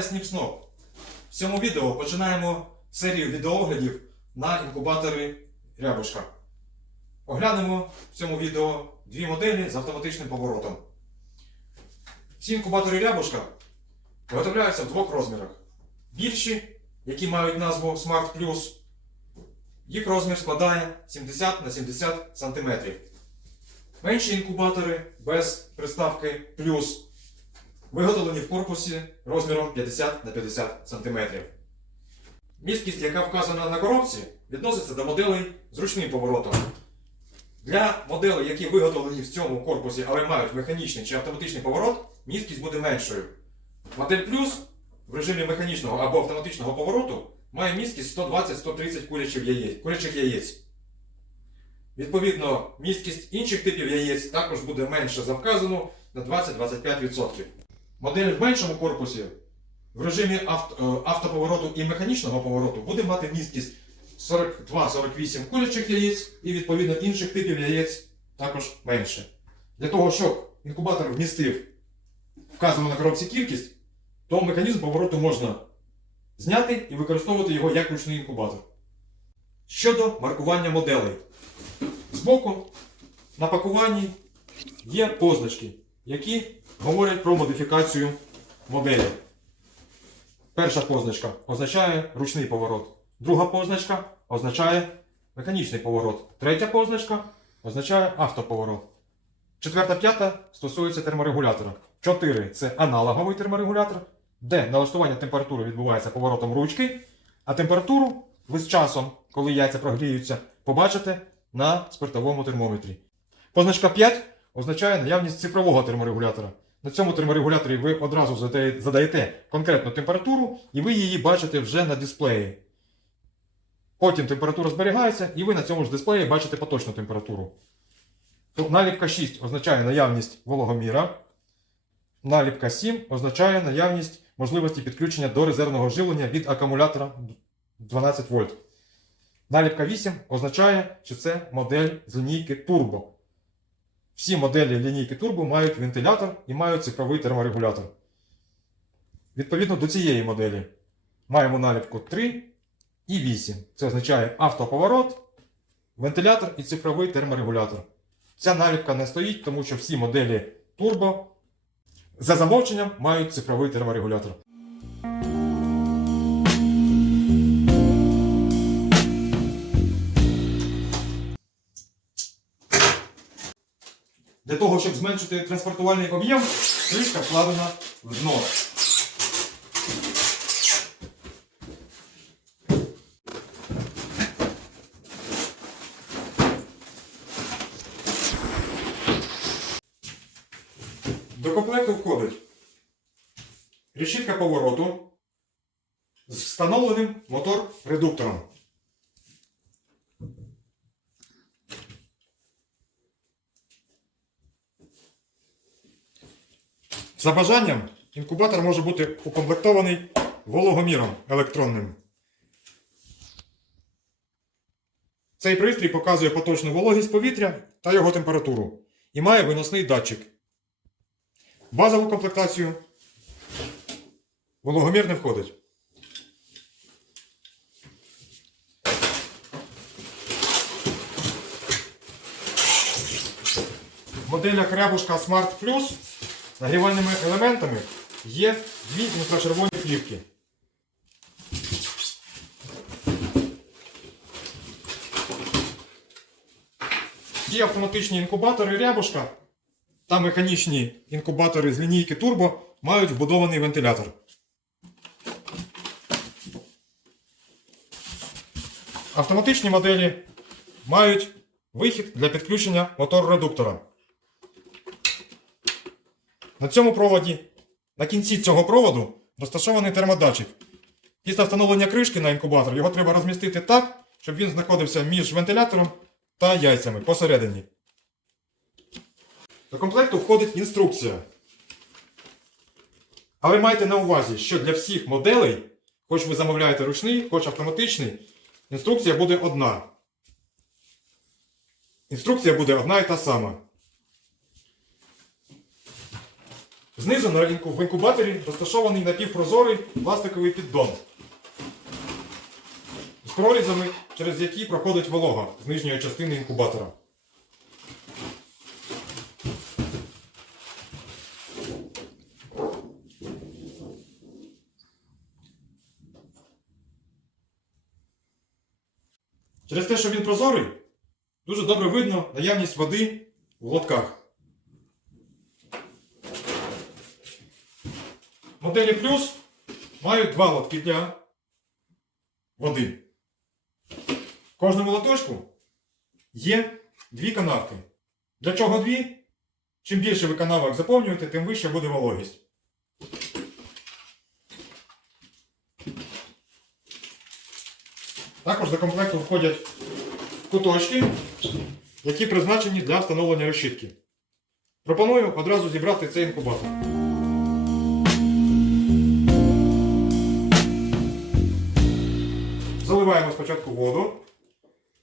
вітає Сніпсноп! В цьому відео починаємо серію відеооглядів на інкубатори Рябушка. Оглянемо в цьому відео дві моделі з автоматичним поворотом. Ці інкубатори Рябушка виготовляються в двох розмірах. Більші, які мають назву Smart Plus, їх розмір складає 70 на 70 см. Менші інкубатори без приставки плюс виготовлені в корпусі розміром 50 на 50 см. Місткість, яка вказана на коробці, відноситься до моделей з ручним поворотом. Для моделей, які виготовлені в цьому корпусі, але мають механічний чи автоматичний поворот, місткість буде меншою. Модель плюс в режимі механічного або автоматичного повороту має місткість 120-130 курячих яєць. Відповідно, місткість інших типів яєць також буде менше за вказану на 20-25%. Модель в меншому корпусі в режимі е, автоповороту і механічного повороту буде мати місткість 42-48 курячих яєць і відповідно інших типів яєць також менше. Для того, щоб інкубатор вмістив вказану на коробці кількість, то механізм повороту можна зняти і використовувати його як ручний інкубатор. Щодо маркування моделей. Збоку на пакуванні є позначки, які говорять про модифікацію моделі. Перша позначка означає ручний поворот. Друга позначка означає механічний поворот. Третя позначка означає автоповорот. Четверта, п'ята стосується терморегулятора. Чотири це аналоговий терморегулятор, де налаштування температури відбувається поворотом ручки, а температуру ви з часом, коли яйця прогріються, побачите на спиртовому термометрі. Позначка 5 означає наявність цифрового терморегулятора. На цьому терморегуляторі ви одразу задаєте конкретну температуру, і ви її бачите вже на дисплеї. Потім температура зберігається, і ви на цьому ж дисплеї бачите поточну температуру. Тут наліпка 6 означає наявність вологоміра. Наліпка 7 означає наявність можливості підключення до резервного живлення від акумулятора 12 вольт. Наліпка 8 означає, що це модель з лінійки Turbo. Всі моделі лінійки Turbo мають вентилятор і мають цифровий терморегулятор. Відповідно до цієї моделі маємо наліпку 3 і 8. Це означає автоповорот, вентилятор і цифровий терморегулятор. Ця наліпка не стоїть, тому що всі моделі Turbo за замовченням мають цифровий терморегулятор. Для того, щоб зменшити транспортувальний об'єм, кришка вкладена в дно. До комплекту входить решітка повороту з встановленим мотор-редуктором. За бажанням інкубатор може бути укомплектований вологоміром електронним. Цей пристрій показує поточну вологість повітря та його температуру і має виносний датчик. Базову комплектацію вологомір не входить. В моделях Smart Plus нагрівальними елементами є дві інфрачервоні плівки. Ці автоматичні інкубатори Рябушка та механічні інкубатори з лінійки Turbo мають вбудований вентилятор. Автоматичні моделі мають вихід для підключення мотор-редуктора. На цьому проводі, на кінці цього проводу, розташований термодатчик. Після встановлення кришки на інкубатор його треба розмістити так, щоб він знаходився між вентилятором та яйцями посередині. До комплекту входить інструкція. Але майте на увазі, що для всіх моделей, хоч ви замовляєте ручний, хоч автоматичний, інструкція буде одна. Інструкція буде одна і та сама. Знизу на інку- в інкубаторі розташований напівпрозорий пластиковий піддон з прорізами, через які проходить волога з нижньої частини інкубатора. Через те, що він прозорий, дуже добре видно наявність води в лотках. Моделі плюс мають два лотки для води. В кожному лоточку є дві канавки. Для чого дві? Чим більше ви канавок заповнюєте, тим вища буде вологість. Також до комплекту входять куточки, які призначені для встановлення решітки. Пропоную одразу зібрати цей інкубатор. Спочатку воду.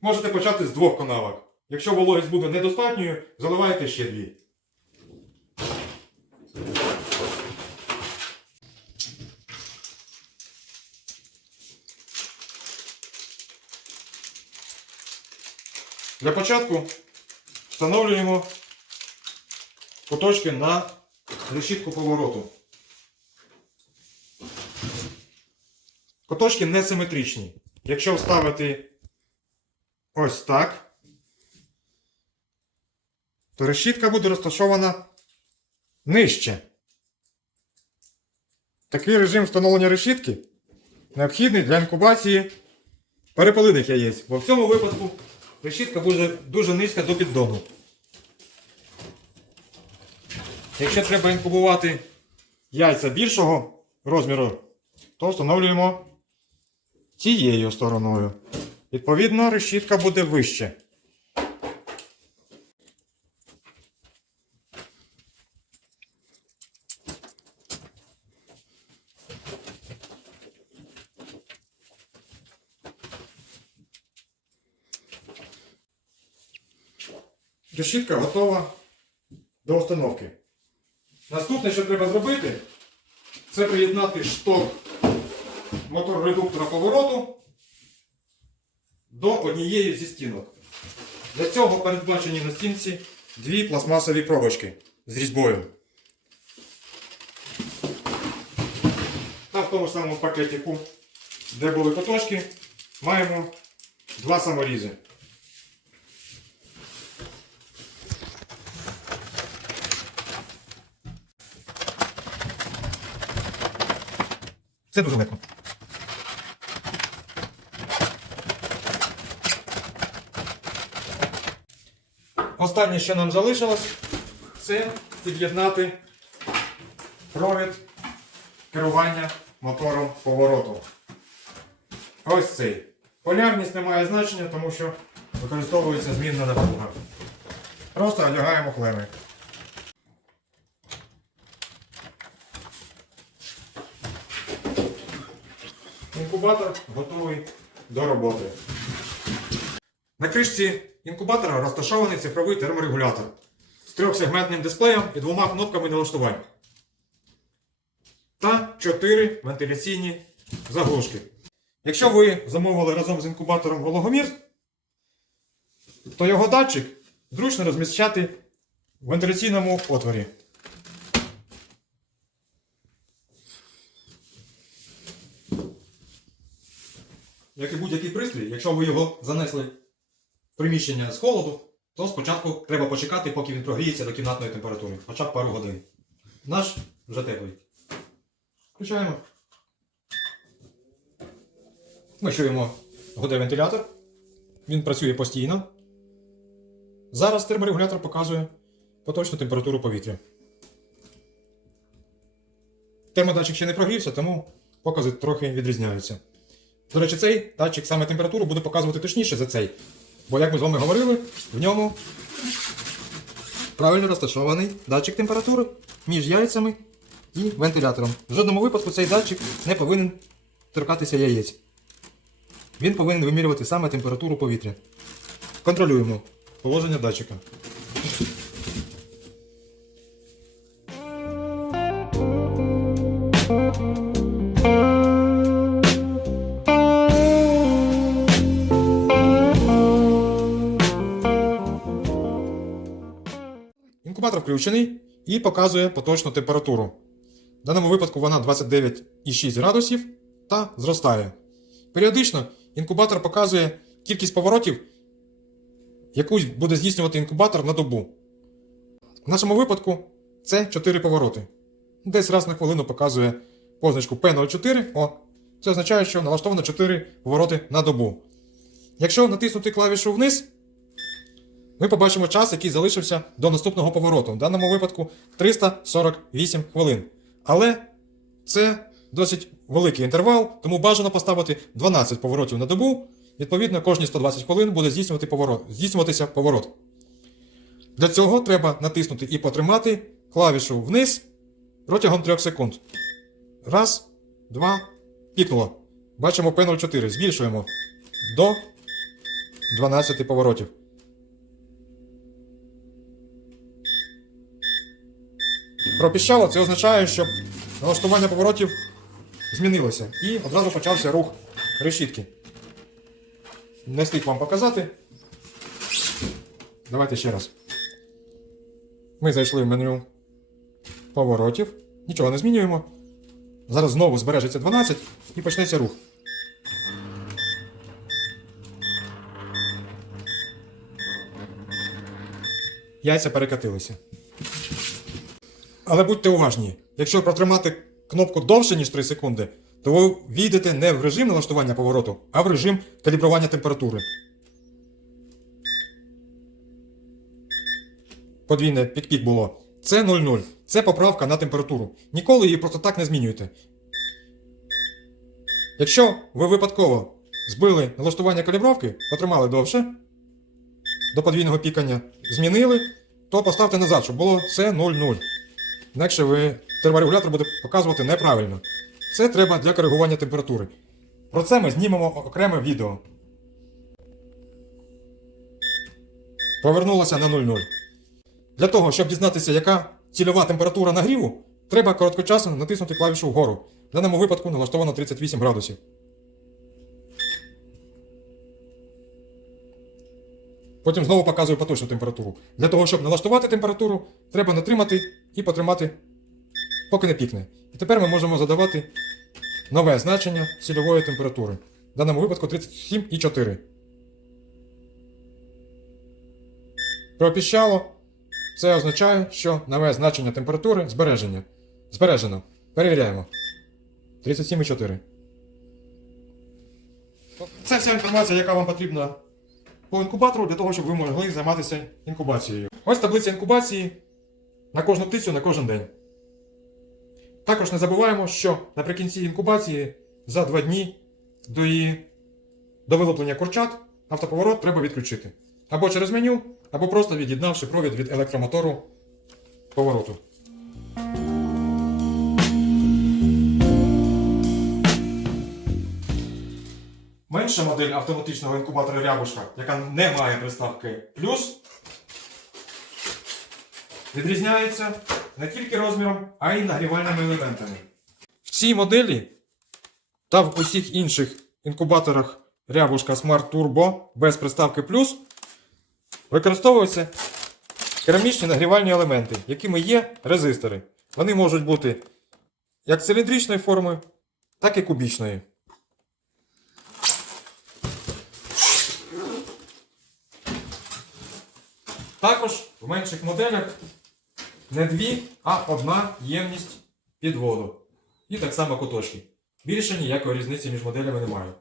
Можете почати з двох канавок. Якщо вологість буде недостатньою, заливаєте ще дві. Для початку встановлюємо куточки на решітку повороту. Куточки несиметричні. Якщо вставити ось так, то решітка буде розташована нижче. Такий режим встановлення решітки необхідний для інкубації перепелиних яєць, бо в цьому випадку решітка буде дуже низька до піддону. Якщо треба інкубувати яйця більшого розміру, то встановлюємо цією стороною. Відповідно, решітка буде вище. Решітка готова до установки. Наступне, що треба зробити, це приєднати шток мотор редуктора повороту до однієї зі стінок. Для цього передбачені на стінці дві пластмасові пробочки з різьбою. Та в тому самому пакетику, де були катошки, маємо два саморізи. Це дуже легко. Останнє, що нам залишилось, це під'єднати провід керування мотором повороту. Ось цей. Полярність не має значення, тому що використовується змінна напруга. Просто одягаємо клеми. Інкубатор готовий до роботи. На кришці інкубатора розташований цифровий терморегулятор з трьохсегментним дисплеєм і двома кнопками налаштувань. Та 4 вентиляційні заглушки. Якщо ви замовили разом з інкубатором вологомір, то його датчик зручно розміщати в вентиляційному отворі. Як і будь-який пристрій, якщо ви його занесли приміщення з холоду, то спочатку треба почекати, поки він прогріється до кімнатної температури, хоча б пару годин. Наш вже теплий. Включаємо. Ми чуємо гуде вентилятор. Він працює постійно. Зараз терморегулятор показує поточну температуру повітря. Термодатчик ще не прогрівся, тому покази трохи відрізняються. До речі, цей датчик саме температуру буде показувати точніше за цей. Бо, як ми з вами говорили, в ньому правильно розташований датчик температури між яйцями і вентилятором. В жодному випадку цей датчик не повинен торкатися яєць. Він повинен вимірювати саме температуру повітря. Контролюємо положення датчика. Включений і показує поточну температуру. В даному випадку вона 29,6 градусів та зростає. Періодично інкубатор показує кількість поворотів, яку буде здійснювати інкубатор на добу. В нашому випадку це 4 повороти. Десь раз на хвилину показує позначку P04. О, це означає, що налаштовано 4 повороти на добу. Якщо натиснути клавішу вниз, ми побачимо час, який залишився до наступного повороту. В даному випадку 348 хвилин. Але це досить великий інтервал, тому бажано поставити 12 поворотів на добу. Відповідно, кожні 120 хвилин буде здійснювати поворот, здійснюватися поворот. Для цього треба натиснути і потримати клавішу вниз протягом 3 секунд. Раз, два, пікнуло. Бачимо P04. Збільшуємо до 12 поворотів. Пропіщало це означає, що налаштування поворотів змінилося. І одразу почався рух решітки. Не встиг вам показати. Давайте ще раз. Ми зайшли в меню поворотів. Нічого не змінюємо. Зараз знову збережеться 12 і почнеться рух. Яйця перекатилися. Але будьте уважні, якщо протримати кнопку довше, ніж 3 секунди, то ви війдете не в режим налаштування повороту, а в режим калібрування температури. Подвійне пік-пік було. Це 0,0. Це поправка на температуру. Ніколи її просто так не змінюйте. Якщо ви випадково збили налаштування калібровки, потримали довше, до подвійного пікання змінили, то поставте назад, щоб було це 0,0. Інакше ви терморегулятор буде показувати неправильно. Це треба для коригування температури. Про це ми знімемо окреме відео. Повернулося на 0,0. Для того, щоб дізнатися, яка цільова температура нагріву, треба короткочасно натиснути клавішу вгору. В даному випадку налаштовано 38 градусів. Потім знову показую поточну температуру. Для того, щоб налаштувати температуру, треба натримати і потримати, поки не пікне. І тепер ми можемо задавати нове значення цільової температури. В даному випадку 37,4. Пропіщало. Це означає, що нове значення температури збереження. Збережено. Перевіряємо. 37,4. Це вся інформація, яка вам потрібна по інкубатору для того, щоб ви могли займатися інкубацією. Ось таблиця інкубації на кожну птицю на кожен день. Також не забуваємо, що наприкінці інкубації за 2 дні до її до вилуплення курчат автоповорот треба відключити. Або через меню, або просто від'єднавши провід від електромотору повороту. Менша модель автоматичного інкубатора рябушка, яка не має приставки плюс, відрізняється не тільки розміром, а й нагрівальними елементами. В цій моделі та в усіх інших інкубаторах рябушка Smart Turbo без приставки плюс використовуються керамічні нагрівальні елементи, якими є резистори. Вони можуть бути як циліндричної форми, так і кубічної. Також в менших моделях не дві, а одна ємність під воду. І так само куточки. Більше ніякої різниці між моделями немає.